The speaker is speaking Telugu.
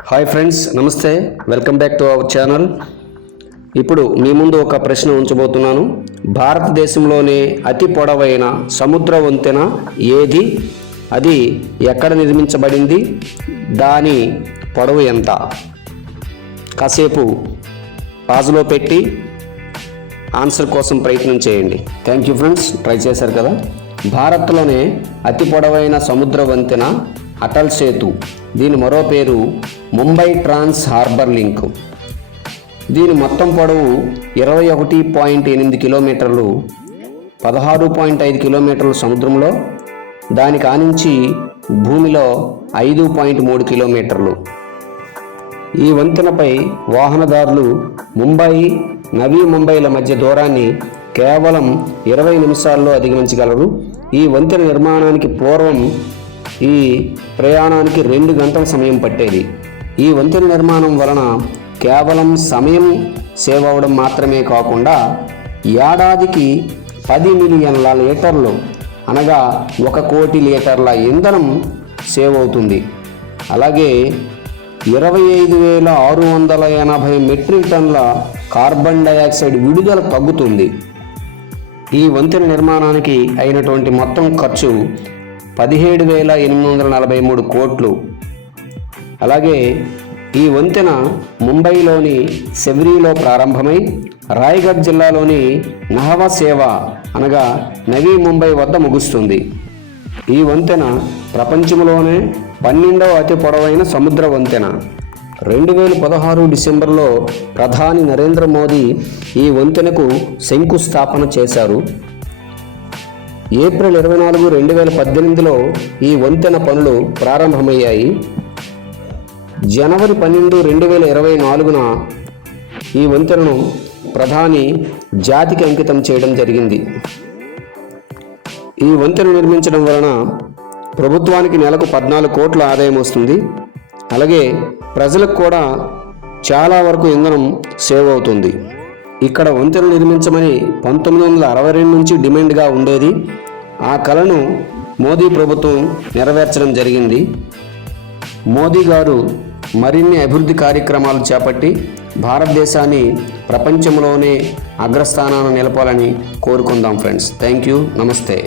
హాయ్ ఫ్రెండ్స్ నమస్తే. Welcome back to our channel ఇప్పుడు మీ ముందు ఒక ప్రశ్న ఉంచబోతున్నాను. భారతదేశంలోనే అతి పొడవైన సముద్ర వంతెన ఏది? అది ఎక్కడ నిర్మించబడింది? దాని పొడవు ఎంత? కాసేపు పాజులో పెట్టి ఆన్సర్ కోసం ప్రయత్నం చేయండి. థ్యాంక్ యూ ఫ్రెండ్స్ ట్రై చేశారు కదా? భారత్లోనే అతి పొడవైన సముద్ర వంతెన అటల్ సేతు. దీని మరో పేరు ముంబై ట్రాన్స్ హార్బర్ లింక్. దీని మొత్తం పొడవు ఇరవై ఒకటి పాయింట్ ఎనిమిది కిలోమీటర్లు పదహారు పాయింట్ ఐదు కిలోమీటర్లు సముద్రంలో దాని కానించి భూమిలో ఐదు పాయింట్ మూడు కిలోమీటర్లు. ఈ వంతెనపై వాహనదారులు ముంబై నవీ ముంబైల మధ్య దూరాన్ని కేవలం ఇరవై నిమిషాల్లో అధిగమించగలరు. ఈ వంతెన నిర్మాణానికి పూర్వం ఈ ప్రయాణానికి రెండు గంటల సమయం పట్టేది. ఈ వంతెన నిర్మాణం వలన కేవలం సమయం సేవ్ అవ్వడం మాత్రమే కాకుండా ఏడాదికి పది మిలియన్ల లీటర్లు అనగా ఒక కోటి లీటర్ల ఇంధనం సేవ్ అవుతుంది. అలాగే ఇరవై ఐదు వేల ఆరు వందల ఎనభై మెట్రిక్ టన్నుల కార్బన్ డయాక్సైడ్ విడుదల తగ్గుతుంది. ఈ వంతెన నిర్మాణానికి అయినటువంటి మొత్తం ఖర్చు పదిహేడు వేల ఎనిమిది వందల నలభై మూడు కోట్లు. అలాగే ఈ వంతెన ముంబైలోని సెవ్రీలో ప్రారంభమై రాయ్గఢ్ జిల్లాలోని నహవ సేవ అనగా నవీ ముంబై వద్ద ముగుస్తుంది. ఈ వంతెన ప్రపంచంలోనే పన్నెండవ అతి పొడవైన సముద్ర వంతెన. రెండు వేల పదహారు డిసెంబర్లో ప్రధాని నరేంద్ర మోదీ ఈ వంతెనకు శంకుస్థాపన చేశారు. ఏప్రిల్ ఇరవై నాలుగు రెండు వేల పద్దెనిమిదిలో ఈ వంతెన పనులు ప్రారంభమయ్యాయి. జనవరి పన్నెండు రెండు వేల ఇరవై నాలుగున ఈ వంతెనను ప్రధాని జాతికి అంకితం చేయడం జరిగింది. ఈ వంతెన నిర్మించడం వలన ప్రభుత్వానికి నెలకు పద్నాలుగు కోట్ల ఆదాయం వస్తుంది. అలాగే ప్రజలకు కూడా చాలా వరకు ఇంధనం సేవ్ అవుతుంది. ఇక్కడ వంతెన నిర్మించమని పంతొమ్మిది వందల అరవై రెండు నుంచి డిమాండ్గా ఉండేది. ఆ కళను మోదీ ప్రభుత్వం నెరవేర్చడం జరిగింది. మోదీ గారు మరిన్ని అభివృద్ధి కార్యక్రమాలు చేపట్టి భారతదేశాన్ని ప్రపంచంలోనే అగ్రస్థానాన్ని నిలపాలని కోరుకుందాం ఫ్రెండ్స్. థ్యాంక్ యూ నమస్తే.